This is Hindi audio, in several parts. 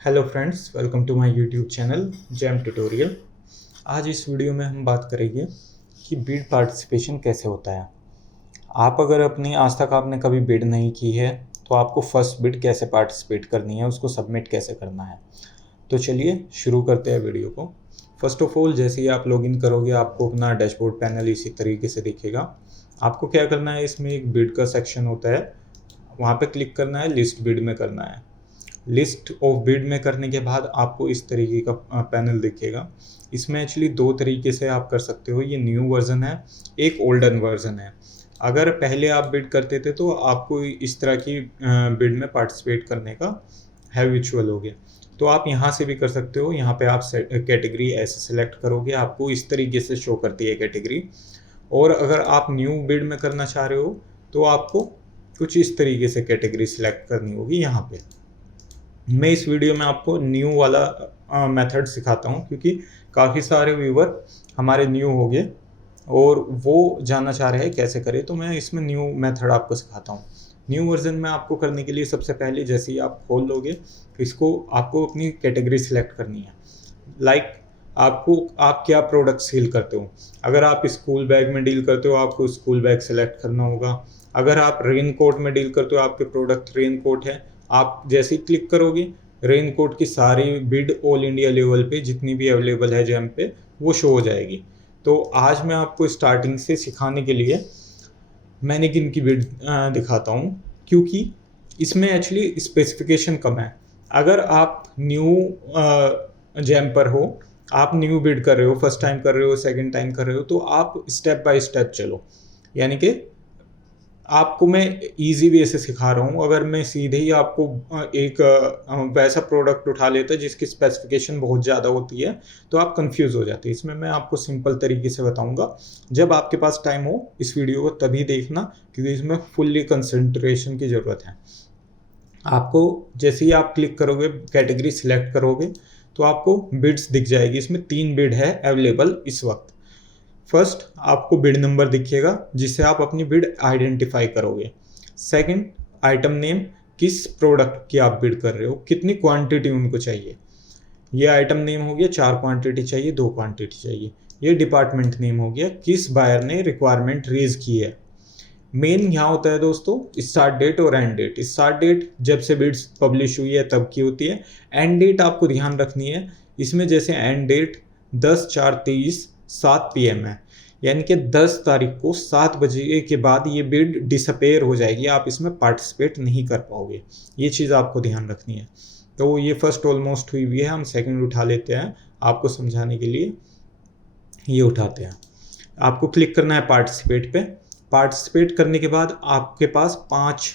Hello friends, welcome to my YouTube channel jam tutorial. आज इस वीडियो में हम बात करेंगे कि बिड पार्टिसिपेशन कैसे होता है। आप अगर अपनी आज तक आपने कभी बिड नहीं की है तो आपको फर्स्ट बिड कैसे पार्टिसिपेट करनी है, उसको सबमिट कैसे करना है। तो चलिए शुरू करते हैं वीडियो को। फर्स्ट ऑफ ऑल, जैसे ही आप लॉगिन करोगे आपको अपना डैशबोर्ड पैनल इसी तरीके से दिखेगा। आपको क्या करना है, इसमें एक बिड का सेक्शन होता है, वहाँ पे क्लिक करना है, लिस्ट बिड में करना है। लिस्ट ऑफ बिड में करने के बाद आपको इस तरीके का पैनल दिखेगा। इसमें एक्चुअली दो तरीके से आप कर सकते हो, ये न्यू वर्जन है, एक ओल्डन वर्जन है। अगर पहले आप बिड करते थे तो आपको इस तरह की बिड में पार्टिसिपेट करने का हैबिचुअल हो गया, तो आप यहाँ से भी कर सकते हो। यहाँ पे आप कैटेगरी ऐसे सेलेक्ट करोगे, आपको इस तरीके से शो करती है कैटेगरी। और अगर आप न्यू बिड में करना चाह रहे हो तो आपको कुछ इस तरीके से कैटेगरी सिलेक्ट करनी होगी। यहाँ पे मैं इस वीडियो में आपको न्यू वाला मेथड सिखाता हूँ, क्योंकि काफ़ी सारे व्यूवर हमारे न्यू हो गए और वो जानना चाह रहे हैं कैसे करें, तो मैं इसमें न्यू मेथड आपको सिखाता हूँ। न्यू वर्जन में आपको करने के लिए सबसे पहले जैसे ही आप खोल लोगे तो इसको आपको अपनी कैटेगरी सिलेक्ट करनी है। लाइक आप क्या प्रोडक्ट सेल करते हो। अगर आप स्कूल बैग में डील करते हो आपको स्कूल बैग सेलेक्ट करना होगा। अगर आप रेन कोट में डील करते हो, आपके प्रोडक्ट रेन कोट है, आप जैसे ही क्लिक करोगे रेन कोट की सारी बिड ऑल इंडिया लेवल पे जितनी भी अवेलेबल है जैम पे वो शो हो जाएगी। तो आज मैं आपको स्टार्टिंग से सिखाने के लिए मैनेकिन की बिड दिखाता हूँ, क्योंकि इसमें एक्चुअली स्पेसिफिकेशन कम है। अगर आप न्यू जैम पर हो, आप न्यू बिड कर रहे हो, फर्स्ट टाइम कर रहे हो, सेकंड टाइम कर रहे हो, तो आप स्टेप बाय स्टेप चलो। यानी कि आपको मैं इजी वे से सिखा रहा हूँ। अगर मैं सीधे ही आपको एक वैसा प्रोडक्ट उठा लेता जिसकी स्पेसिफिकेशन बहुत ज़्यादा होती है तो आप कंफ्यूज हो जाते हैं। इसमें मैं आपको सिंपल तरीके से बताऊंगा। जब आपके पास टाइम हो इस वीडियो को तभी देखना, क्योंकि इसमें फुल्ली कंसंट्रेशन की ज़रूरत है। आपको जैसे ही आप क्लिक करोगे, कैटेगरी सिलेक्ट करोगे, तो आपको बिड्स दिख जाएगी। इसमें 3 बिड है अवेलेबल इस वक्त। फर्स्ट आपको बिड नंबर दिखेगा जिससे आप अपनी बिड आइडेंटिफाई करोगे। सेकंड, आइटम नेम, किस प्रोडक्ट की आप बिड कर रहे हो, कितनी क्वांटिटी उनको चाहिए। ये आइटम नेम हो गया, 4 क्वांटिटी चाहिए, 2 क्वांटिटी चाहिए। ये डिपार्टमेंट नेम हो गया, किस बायर ने रिक्वायरमेंट रेज की है। मेन यहाँ होता है दोस्तों स्टार्ट डेट और एंड डेट। स्टार्ट डेट जब से बिड्स पब्लिश हुई है तब की होती है। एंड डेट आपको ध्यान रखनी है। इसमें जैसे एंड डेट 10/4/23 7 PM है, यानी कि 10 तारीख को 7 बजे के बाद ये बिड डिसअपेयर हो जाएगी, आप इसमें पार्टिसिपेट नहीं कर पाओगे। ये चीज़ आपको ध्यान रखनी है। तो ये फर्स्ट ऑलमोस्ट हुई हुई है, हम सेकंड उठा लेते हैं आपको समझाने के लिए। ये उठाते हैं, आपको क्लिक करना है पार्टिसिपेट पे। पार्टिसिपेट करने के बाद आपके पास 5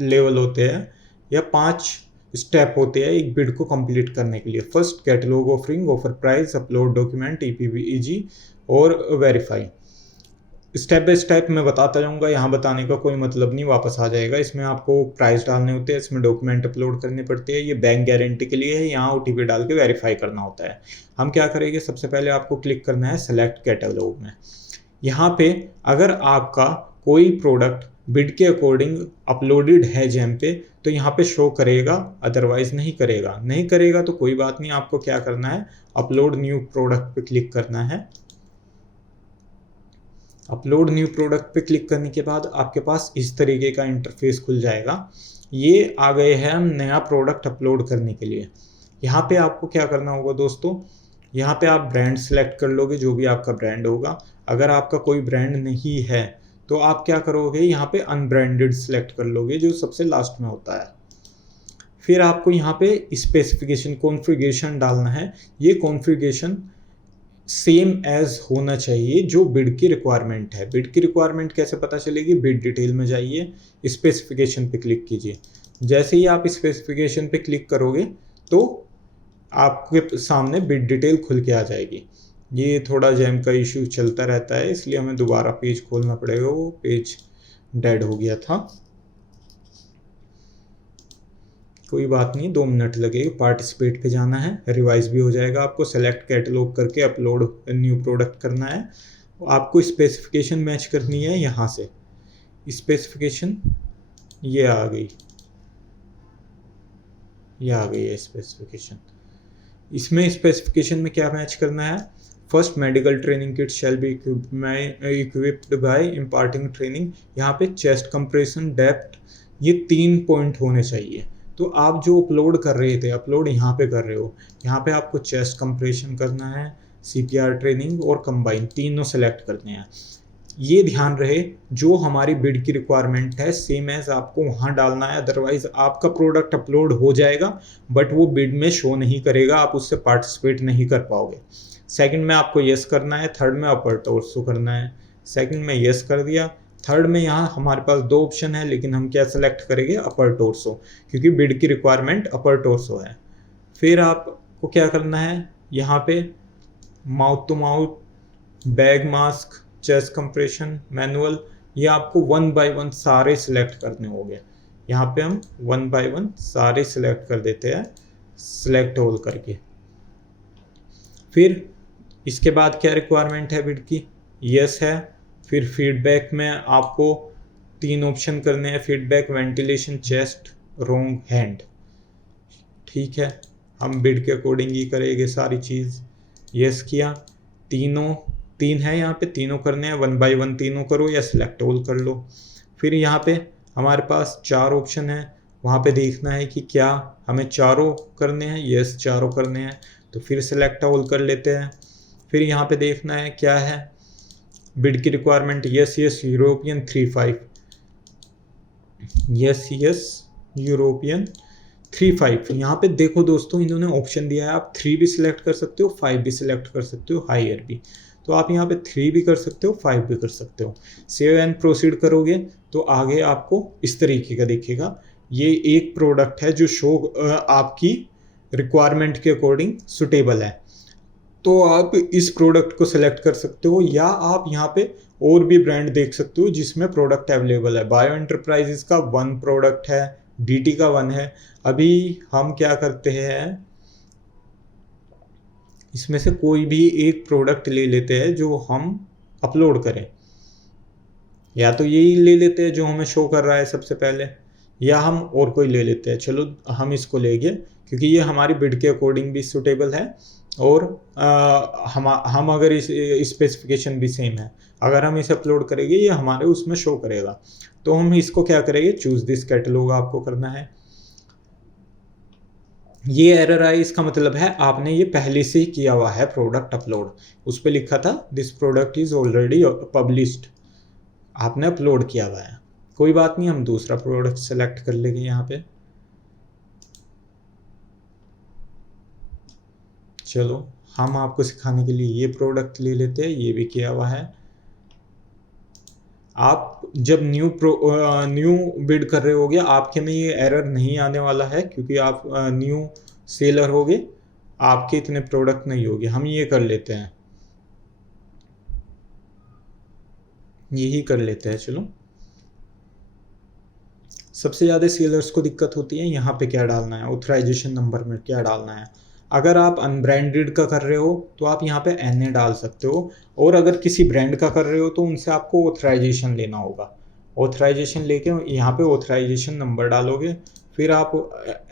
लेवल होते हैं या 5 स्टेप होते हैं एक बिड को कंप्लीट करने के लिए। First, catalogue offering, offer price, upload document, EPBEG और वेरीफाई। स्टेप बाय स्टेप मैं बताता जाऊंगा, यहाँ बताने का कोई मतलब नहीं, वापस आ जाएगा। इसमें आपको प्राइस डालने होते हैं, इसमें डॉक्यूमेंट अपलोड करने पड़ते हैं, ये बैंक गारंटी के लिए है, यहाँ OTP डाल के वेरीफाई करना होता है। हम क्या करेंगे, सबसे पहले आपको क्लिक करना है सेलेक्ट कैटलॉग में। यहाँ पे अगर आपका कोई प्रोडक्ट बिड के अकॉर्डिंग अपलोडेड है जैम पे तो यहाँ पे शो करेगा, अदरवाइज नहीं करेगा। नहीं करेगा तो कोई बात नहीं, आपको क्या करना है, अपलोड न्यू प्रोडक्ट पे क्लिक करना है। अपलोड न्यू प्रोडक्ट पे क्लिक करने के बाद आपके पास इस तरीके का इंटरफेस खुल जाएगा। ये आ गए हैं हम नया प्रोडक्ट अपलोड करने के लिए। यहाँ पे आपको क्या करना होगा दोस्तों, यहाँ पे आप ब्रांड सेलेक्ट कर लोगे, जो भी आपका ब्रांड होगा। अगर आपका कोई ब्रांड नहीं है तो आप क्या करोगे, यहाँ पे अनब्रांडेड सेलेक्ट कर लोगे, जो सबसे लास्ट में होता है। फिर आपको यहाँ पे स्पेसिफिकेशन कॉन्फ़िगरेशन डालना है। ये कॉन्फ़िगरेशन सेम एज होना चाहिए जो बिड की रिक्वायरमेंट है। बिड की रिक्वायरमेंट कैसे पता चलेगी, बिड डिटेल में जाइए, स्पेसिफिकेशन पे क्लिक कीजिए। जैसे ही आप स्पेसिफिकेशन पे क्लिक करोगे तो आपके सामने बिड डिटेल खुल के आ जाएगी। ये थोड़ा जैम का इशू चलता रहता है, इसलिए हमें दोबारा पेज खोलना पड़ेगा, वो पेज डेड हो गया था। कोई बात नहीं, 2 मिनट लगेगा। पार्टिसिपेट पे जाना है, रिवाइज भी हो जाएगा। आपको सेलेक्ट कैटलॉग करके अपलोड न्यू प्रोडक्ट करना है। आपको स्पेसिफिकेशन मैच करनी है। यहाँ से स्पेसिफिकेशन ये आ गई, ये आ गई है स्पेसिफिकेशन। इसमें स्पेसिफिकेशन में क्या मैच करना है, first medical training kit shall be equipped by imparting training. यहाँ पे चेस्ट कंप्रेशन डेप्थ, ये 3 पॉइंट होने चाहिए। तो आप जो अपलोड कर रहे थे, अपलोड यहाँ पे कर रहे हो, यहाँ पे आपको चेस्ट कंप्रेशन करना है, CPR ट्रेनिंग और कंबाइन, तीनों सेलेक्ट करने हैं। ये ध्यान रहे जो हमारी बिड की रिक्वायरमेंट है सेम एज आपको वहाँ डालना है, अदरवाइज आपका प्रोडक्ट अपलोड हो जाएगा बट वो बिड में शो नहीं करेगा, आप उससे पार्टिसिपेट नहीं कर पाओगे। सेकंड में आपको यस करना है, थर्ड में अपर टोर्सो करना है। सेकंड में यस कर दिया, थर्ड में यहाँ हमारे पास 2 ऑप्शन है लेकिन हम क्या सेलेक्ट करेंगे, अपर टोर्सो, क्योंकि बिड की रिक्वायरमेंट अपर टोर्सो है। फिर आपको क्या करना है, यहाँ पे mouth to mouth, bag mask, chest compression, manual, ये आपको 1 बाय 1 सारे सिलेक्ट करने होंगे। यहाँ पे हम 1 बाय 1 सारे सिलेक्ट कर देते हैं, सिलेक्ट ऑल करके। फिर इसके बाद क्या रिक्वायरमेंट है बिड की, यस है। फिर फीडबैक में आपको 3 ऑप्शन करने हैं, फीडबैक, वेंटिलेशन, चेस्ट, रोंग हैंड। ठीक है, हम बिड के अकॉर्डिंग ही करेंगे सारी चीज़। यस किया, 3 है यहाँ पे, तीनों करने हैं, 1 बाय 1 तीनों करो या सिलेक्ट ऑल कर लो। फिर यहाँ पे हमारे पास 4 ऑप्शन है, वहाँ पे देखना है कि क्या हमें चारों करने हैं, यस चारों करने हैं, तो फिर सिलेक्ट ऑल कर लेते हैं। फिर यहाँ पे देखना है क्या है बिड की requirement, yes yes European 3-5, yes yes European 3-5। यहाँ पे देखो दोस्तों, इन्होंने ऑप्शन दिया है, आप 3 भी सिलेक्ट कर सकते हो, 5 भी सिलेक्ट कर सकते हो, हायर भी। तो आप यहाँ पे 3 भी कर सकते हो, 5 भी कर सकते हो। सेव एंड प्रोसीड करोगे तो आगे आपको इस तरीके का दिखेगा। ये एक प्रोडक्ट है जो शो आपकी रिक्वायरमेंट के अकॉर्डिंग सुटेबल है, तो आप इस प्रोडक्ट को सिलेक्ट कर सकते हो, या आप यहाँ पे और भी ब्रांड देख सकते हो जिसमें प्रोडक्ट अवेलेबल है। बायो एंटरप्राइजेस का 1 प्रोडक्ट है, DT का 1 है। अभी हम क्या करते हैं, इसमें से कोई भी एक प्रोडक्ट ले लेते हैं जो हम अपलोड करें, या तो यही ले लेते हैं जो हमें शो कर रहा है सबसे पहले, या हम और कोई ले लेते हैं। चलो हम इसको लेंगे क्योंकि ये हमारी बिड के अकॉर्डिंग भी सूटेबल है, और हम अगर इस स्पेसिफिकेशन भी सेम है, अगर हम इसे अपलोड करेंगे ये हमारे उसमें शो करेगा। तो हम इसको क्या करेंगे, चूज़ दिस कैटलॉग आपको करना है। ये एरर आई, इसका मतलब है आपने ये पहले से ही किया हुआ है प्रोडक्ट अपलोड, उस पर लिखा था this product is already published, आपने अपलोड किया हुआ है। कोई बात नहीं, हम दूसरा प्रोडक्ट सेलेक्ट कर लेंगे यहाँ पे। चलो हम आपको सिखाने के लिए ये प्रोडक्ट ले लेते हैं, ये भी किया हुआ है। आप जब न्यू बिड कर रहे होगे आपके में ये एरर नहीं आने वाला है, क्योंकि आप न्यू सेलर होगे, आपके इतने प्रोडक्ट नहीं होगे। हम ये कर लेते हैं, यही कर लेते हैं। चलो, सबसे ज़्यादा सेलर्स को दिक्कत होती है यहाँ पे क्या डालना है, ऑथराइजेशन नंबर में क्या डालना है। अगर आप अनब्रांडेड का कर रहे हो तो आप यहाँ पे NA डाल सकते हो, और अगर किसी ब्रांड का कर रहे हो तो उनसे आपको ऑथराइजेशन लेना होगा। ऑथराइजेशन लेके यहाँ पे ऑथराइजेशन नंबर डालोगे, फिर आप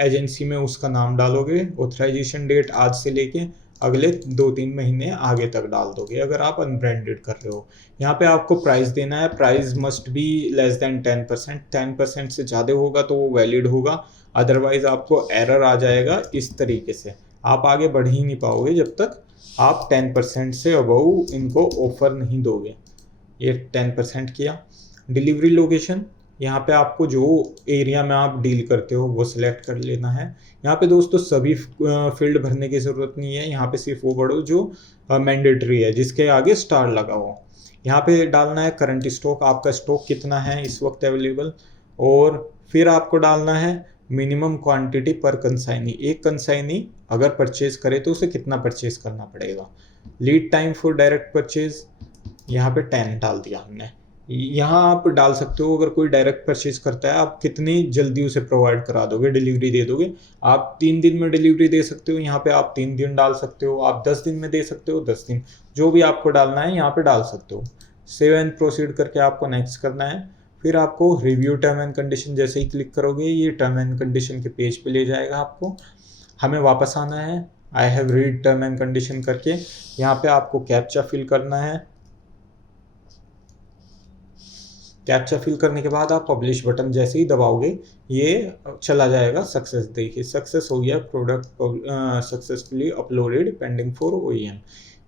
एजेंसी में उसका नाम डालोगे, ऑथराइजेशन डेट आज से लेके अगले 2-3 महीने आगे तक डाल दोगे अगर आप अनब्रांडेड कर रहे हो। यहाँ पे आपको प्राइस देना है, price must be less than 10%, 10% से ज़्यादा होगा तो वो वैलिड होगा, अदरवाइज आपको एरर आ जाएगा। इस तरीके से आप आगे बढ़ ही नहीं पाओगे जब तक आप 10% से अबव इनको ऑफर नहीं दोगे। ये 10% किया। डिलीवरी लोकेशन, यहाँ पे आपको जो एरिया में आप डील करते हो वो सिलेक्ट कर लेना है। यहाँ पे दोस्तों सभी फील्ड भरने की ज़रूरत नहीं है, यहाँ पे सिर्फ वो भरो जो मैंडेटरी है, जिसके आगे स्टार लगा हो। यहाँ पे डालना है करंट स्टॉक, आपका स्टॉक कितना है इस वक्त अवेलेबल, और फिर आपको डालना है मिनिमम क्वांटिटी पर कंसाइनी। एक कंसाइनी अगर परचेज करे तो उसे कितना परचेज करना पड़ेगा। Lead time for direct purchase, यहाँ पे 10 डाल दिया हमने। यहाँ आप डाल सकते हो अगर कोई डायरेक्ट परचेज करता है आप कितनी जल्दी उसे प्रोवाइड करा दोगे, डिलीवरी दे दोगे। आप 3 दिन में डिलीवरी दे सकते हो, यहाँ पे आप 3 दिन डाल सकते हो। आप 10 दिन में दे सकते हो, 10 दिन, जो भी आपको डालना है यहाँ पे डाल सकते हो। सेव एंड प्रोसीड करके आपको नेक्स्ट करना है। फिर आपको रिव्यू टर्म एंड कंडीशन जैसे ही क्लिक करोगे ये टर्म एंड कंडीशन के पेज पे ले जाएगा आपको। हमें वापस आना है, I have read term and condition करके यहाँ पे आपको कैप्चा फिल करना है। कैप्चा फिल करने के बाद आप पब्लिश बटन जैसे ही दबाओगे ये चला जाएगा सक्सेस। देखिए सक्सेस हो गया, product successfully uploaded pending for OEM।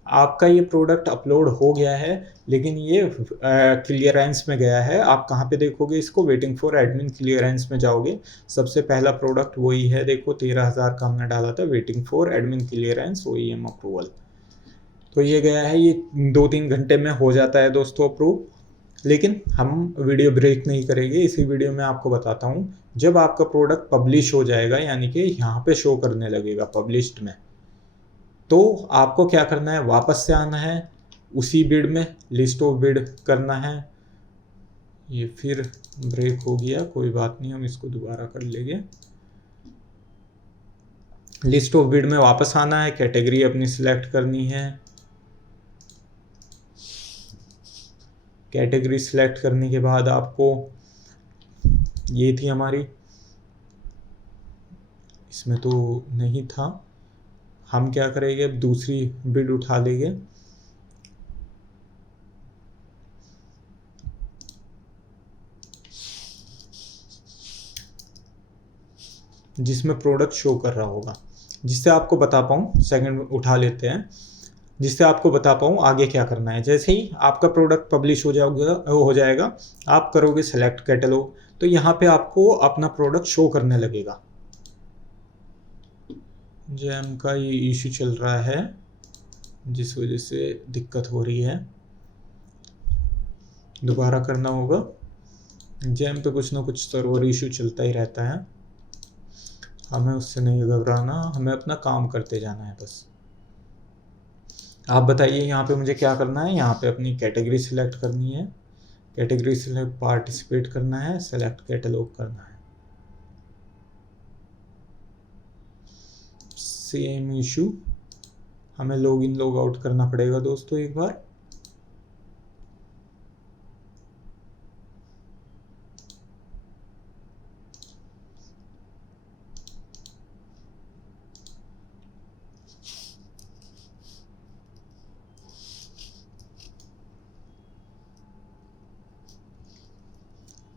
आपका ये प्रोडक्ट अपलोड हो गया है लेकिन ये क्लियरेंस में गया है। आप कहाँ पे देखोगे इसको, वेटिंग फॉर एडमिन क्लियरेंस में जाओगे। सबसे पहला प्रोडक्ट वही है, देखो 13,000 का हमने डाला था, waiting for admin clearance OEM approval. तो ये गया है, ये 2-3 घंटे में हो जाता है दोस्तों अप्रूव। लेकिन हम वीडियो ब्रेक नहीं करेंगे, इसी वीडियो में आपको बताता हूँ जब आपका प्रोडक्ट पब्लिश हो जाएगा यानी कि यहाँ पे शो करने लगेगा पब्लिश्ड में, तो आपको क्या करना है, वापस से आना है उसी बिड में, लिस्ट ऑफ बिड करना है। ये फिर ब्रेक हो गया, कोई बात नहीं, हम इसको दोबारा कर लेंगे। लिस्ट ऑफ बिड में वापस आना है, कैटेगरी अपनी सिलेक्ट करनी है। कैटेगरी सिलेक्ट करने के बाद आपको, ये थी हमारी, इसमें तो नहीं था, हम क्या करेंगे अब दूसरी बिड उठा लेंगे। जिसमें प्रोडक्ट शो कर रहा होगा, जिससे आपको बता पाऊँ, सेकंड उठा लेते हैं, जिससे आपको बता पाऊँ आगे क्या करना है। जैसे ही आपका प्रोडक्ट पब्लिश हो जाएगा आप करोगे सेलेक्ट कैटलॉग, तो यहाँ पे आपको अपना प्रोडक्ट शो करने लगेगा। जैम का ये इशू चल रहा है जिस वजह से दिक्कत हो रही है, दोबारा करना होगा। जैम पे कुछ ना कुछ सर्वर इशू चलता ही रहता है, हमें उससे नहीं घबराना, हमें अपना काम करते जाना है बस। आप बताइए यहाँ पे मुझे क्या करना है। यहाँ पे अपनी कैटेगरी सिलेक्ट करनी है, कैटेगरी सिलेक्ट पार्टिसिपेट करना है, सेलेक्ट कैटलॉग करना है। सेम इशू, हमें लॉगिन लॉग आउट करना पड़ेगा दोस्तों एक बार।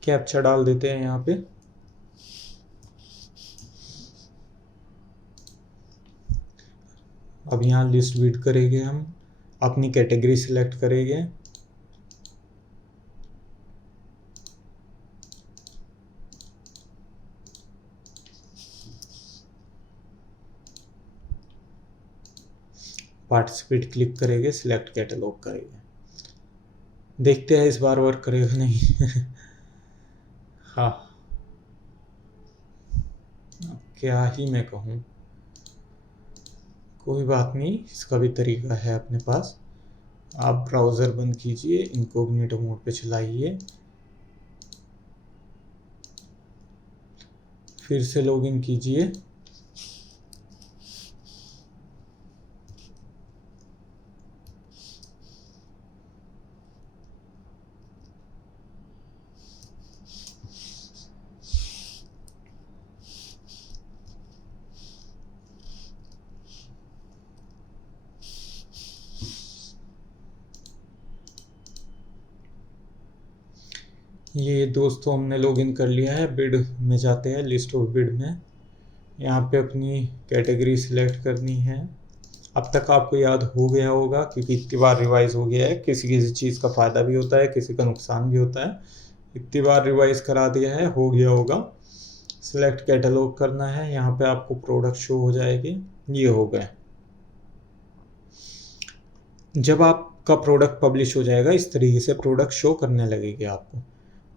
कैप्चा डाल देते हैं यहाँ पे। अब यहाँ लिस्ट रीड करेंगे, हम अपनी कैटेगरी सिलेक्ट करेंगे। पार्टिसिपेट क्लिक करेंगे, सिलेक्ट कैटलॉग करेंगे। देखते हैं इस बार वर्क करेगा नहीं। हाँ, क्या ही मैं कहूँ, कोई बात नहीं, इसका भी तरीका है अपने पास। आप ब्राउज़र बंद कीजिए, इनकॉग्निटो मोड पे चलाइए, फिर से लॉगिन कीजिए। ये दोस्तों हमने लॉगिन कर लिया है। बिड में जाते हैं, लिस्ट ऑफ बिड में, यहाँ पे अपनी कैटेगरी सिलेक्ट करनी है। अब तक आपको याद हो गया होगा क्योंकि इतनी बार रिवाइज हो गया है। किसी किसी चीज़ का फ़ायदा भी होता है, किसी का नुकसान भी होता है। इतनी बार रिवाइज करा दिया है, हो गया होगा। सिलेक्ट कैटलॉग करना है, यहाँ पे आपको प्रोडक्ट शो हो जाएगी। ये हो गए। जब आपका प्रोडक्ट पब्लिश हो जाएगा इस तरीके से प्रोडक्ट शो करने लगेगी आपको।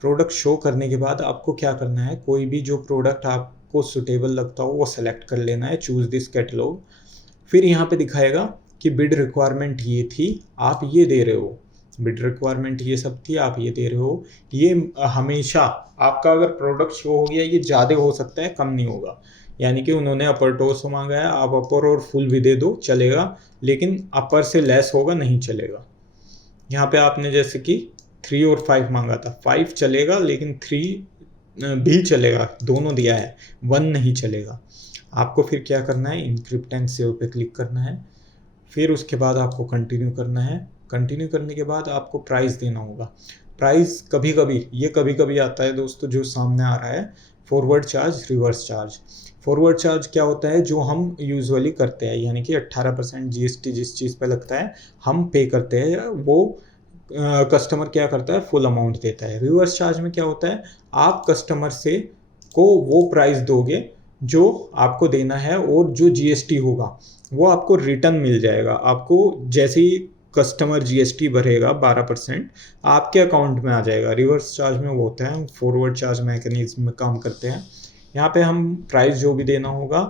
प्रोडक्ट शो करने के बाद आपको क्या करना है, कोई भी जो प्रोडक्ट आपको सुटेबल लगता हो वो सेलेक्ट कर लेना है, चूज़ दिस कैटलॉग। फिर यहाँ पे दिखाएगा कि बिड रिक्वायरमेंट ये थी, आप ये दे रहे हो, बिड रिक्वायरमेंट ये सब थी, आप ये दे रहे हो। ये हमेशा आपका अगर प्रोडक्ट शो हो गया, ये ज़्यादा हो सकता है, कम नहीं होगा। यानी कि उन्होंने अपर टॉस मांगा है, आप अपर और फुल भी दे दो चलेगा, लेकिन अपर से लेस होगा नहीं चलेगा। यहाँ पे आपने जैसे कि 3 और 5 मांगा था। 5 चलेगा लेकिन 3 भी चलेगा, दोनों दिया है, 1 नहीं चलेगा। आपको फिर क्या करना है, इंक्रिप्ट एंड सेव पे क्लिक करना है। फिर उसके बाद आपको कंटिन्यू करना है। कंटिन्यू करने के बाद आपको प्राइस देना होगा। प्राइस कभी कभी आता है दोस्तों, जो सामने आ रहा है forward charge, reverse charge. Forward charge क्या होता है, जो हम यूजुअली करते हैं, यानी कि 18% जीएसटी जिस चीज़ पे लगता है हम पे करते हैं, वो कस्टमर क्या करता है, फुल अमाउंट देता है। रिवर्स चार्ज में क्या होता है, आप कस्टमर से को वो प्राइस दोगे जो आपको देना है, और जो जीएसटी होगा वो आपको रिटर्न मिल जाएगा। आपको जैसे ही कस्टमर जीएसटी भरेगा 12% आपके अकाउंट में आ जाएगा। रिवर्स चार्ज में वो होता है, फॉरवर्ड चार्ज मैकेनिज्म में काम करते हैं। यहाँ पे हम प्राइस जो भी देना होगा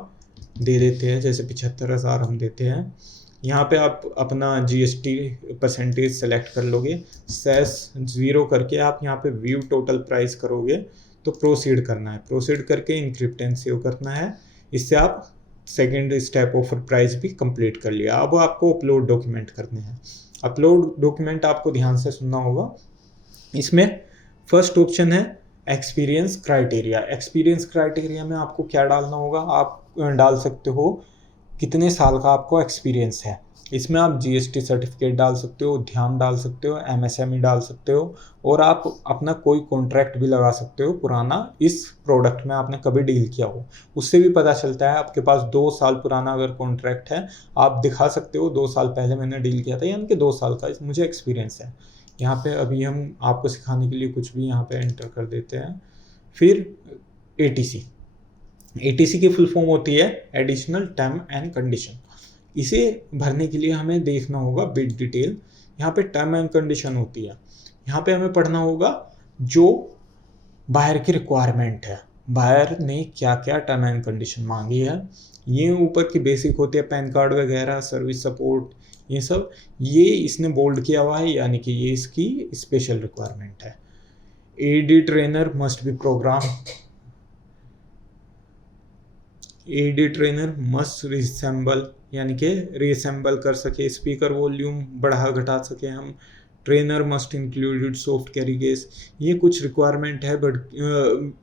दे देते हैं, जैसे 75,000 हम देते हैं। यहाँ पे आप अपना जीएसटी परसेंटेज सेलेक्ट कर लोगे, सेस 0 करके आप यहाँ पे व्यू टोटल प्राइस करोगे तो प्रोसीड करना है। प्रोसीड करके इंक्रिप्ट एंड सेव करना है। इससे आप सेकेंड स्टेप ऑफर प्राइस भी कंप्लीट कर लिया। अब आपको अपलोड डॉक्यूमेंट करने हैं। अपलोड डॉक्यूमेंट आपको ध्यान से सुनना होगा। इसमें फर्स्ट ऑप्शन है एक्सपीरियंस क्राइटेरिया। एक्सपीरियंस क्राइटेरिया में आपको क्या डालना होगा, आप डाल सकते हो कितने साल का आपको एक्सपीरियंस है। इसमें आप जीएसटी सर्टिफिकेट डाल सकते हो, ध्यान डाल सकते हो, एमएसएमई डाल सकते हो, और आप अपना कोई कॉन्ट्रैक्ट भी लगा सकते हो पुराना, इस प्रोडक्ट में आपने कभी डील किया हो। उससे भी पता चलता है। आपके पास 2 साल पुराना अगर कॉन्ट्रैक्ट है, आप दिखा सकते हो 2 साल पहले मैंने डील किया था, यानी कि 2 साल का मुझे एक्सपीरियंस है। यहाँ पे अभी हम आपको सिखाने के लिए कुछ भी यहाँ पे एंटर कर देते हैं। फिर एटीसी की फुल फॉर्म होती है एडिशनल टर्म एंड कंडीशन। इसे भरने के लिए हमें देखना होगा बिड डिटेल। यहाँ पे टर्म एंड कंडीशन होती है। यहाँ पे हमें पढ़ना होगा जो बायर की रिक्वायरमेंट है, बायर ने क्या क्या टर्म एंड कंडीशन मांगी है। ये ऊपर की बेसिक होती है, पैन कार्ड वगैरह, सर्विस सपोर्ट, ये सब। ये इसने बोल्ड किया हुआ है, यानी कि ये इसकी स्पेशल रिक्वायरमेंट है। AD trainer must be program, AD trainer must resemble, यानी कि रिसेंबल कर सके, स्पीकर वॉल्यूम बढ़ा घटा सके हम। Trainer must included soft carry case. ये कुछ रिक्वायरमेंट है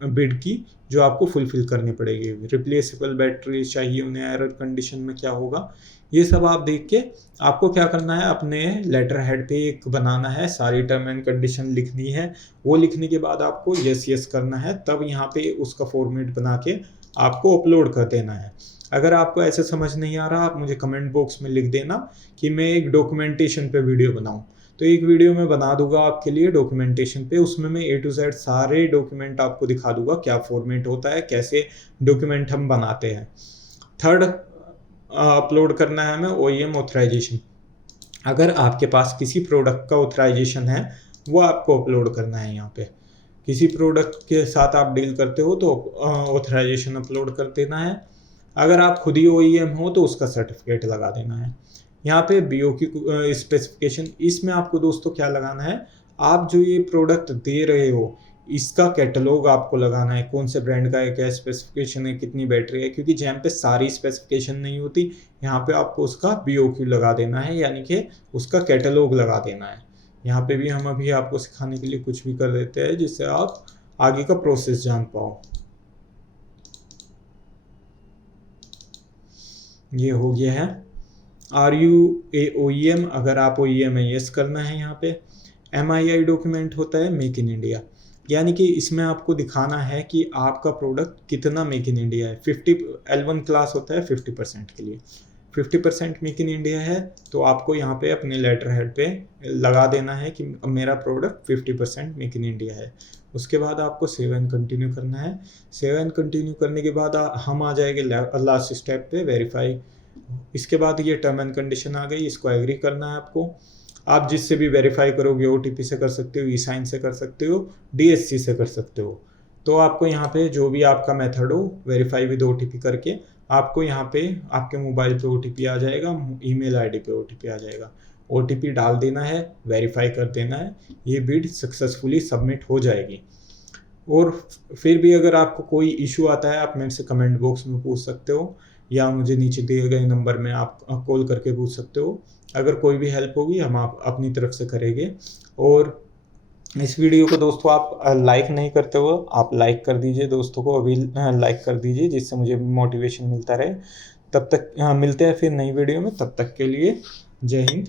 बिड की जो आपको फुलफिल करनी पड़ेगी। रिप्लेसेबल बैटरी चाहिए उन्हें, एरर कंडीशन में क्या होगा, ये सब आप देख के आपको क्या करना है, अपने लेटर हेड पे एक बनाना है, सारी टर्म एंड कंडीशन लिखनी है। वो लिखने के बाद आपको यस यस करना है, तब यहाँ पे उसका फॉर्मेट बना के आपको अपलोड कर देना है। अगर आपको ऐसे समझ नहीं आ रहा, आप मुझे कमेंट बॉक्स में लिख देना कि मैं एक डॉक्यूमेंटेशन पे वीडियो बनाऊं, तो एक वीडियो मैं बना दूंगा आपके लिए डॉक्यूमेंटेशन पे। उसमें मैं A to Z सारे डॉक्यूमेंट आपको दिखा दूंगा, क्या फॉर्मेट होता है, कैसे डॉक्यूमेंट हम बनाते हैं। थर्ड अपलोड करना है हमें OEM ऑथराइजेशन। अगर आपके पास किसी प्रोडक्ट का ऑथराइजेशन है वो आपको अपलोड करना है। यहाँ पे किसी प्रोडक्ट के साथ आप डील करते हो तो ऑथराइजेशन अपलोड कर देना है। अगर आप खुद ही OEM हो तो उसका सर्टिफिकेट लगा देना है। यहाँ पे BO की स्पेसिफिकेशन, इसमें आपको दोस्तों क्या लगाना है, आप जो ये प्रोडक्ट दे रहे हो इसका कैटलॉग आपको लगाना है, कौन से ब्रांड का है, क्या स्पेसिफिकेशन है, कितनी बैटरी है, क्योंकि जैम पे सारी स्पेसिफिकेशन नहीं होती। यहाँ पे आपको उसका BOQ लगा देना है, यानी कि उसका कैटलॉग लगा देना है। यहाँ पे भी हम अभी आपको सिखाने के लिए कुछ भी कर देते हैं जिससे आप आगे का प्रोसेस जान पाओ। ये हो गया है। आर यू ए OEM, अगर आप OEM है यस करना है। यहाँ पे MII डॉक्यूमेंट होता है मेक इन इंडिया, यानी कि इसमें आपको दिखाना है कि आपका प्रोडक्ट कितना मेक इन इंडिया है। 50 L1 क्लास होता है 50% के लिए, 50% मेक इन इंडिया है, तो आपको यहाँ पे अपने लेटर हेड पे लगा देना है कि मेरा प्रोडक्ट 50% मेक इन इंडिया है। उसके बाद आपको सेव एंड कंटिन्यू करना है। सेव एंड कंटिन्यू करने के बाद हम आ जाएंगे लास्ट स्टेप पे, वेरीफाई। इसके बाद ये टर्म एंड कंडीशन आ गई, इसको एग्री करना है आपको। आप जिससे भी वेरीफाई करोगे, OTP से कर सकते हो, E-साइन से कर सकते हो, DSC से कर सकते हो। तो आपको यहाँ पे जो भी आपका मेथड हो, वेरीफाई विद OTP करके आपको यहाँ पे आपके मोबाइल पे OTP आ जाएगा, ईमेल आईडी पे OTP आ जाएगा। OTP डाल देना है, वेरीफाई कर देना है, ये बिड सक्सेसफुली सबमिट हो जाएगी। और फिर भी अगर आपको कोई इशू आता है, आप मेरे से कमेंट बॉक्स में पूछ सकते हो, या मुझे नीचे दिए गए नंबर में आप कॉल करके पूछ सकते हो। अगर कोई भी हेल्प होगी हम आप अपनी तरफ से करेंगे। और इस वीडियो को दोस्तों आप लाइक नहीं करते हो, आप लाइक कर दीजिए, दोस्तों को अभी लाइक कर दीजिए, जिससे मुझे मोटिवेशन मिलता रहे। तब तक मिलते हैं फिर नई वीडियो में, तब तक के लिए जय हिंद।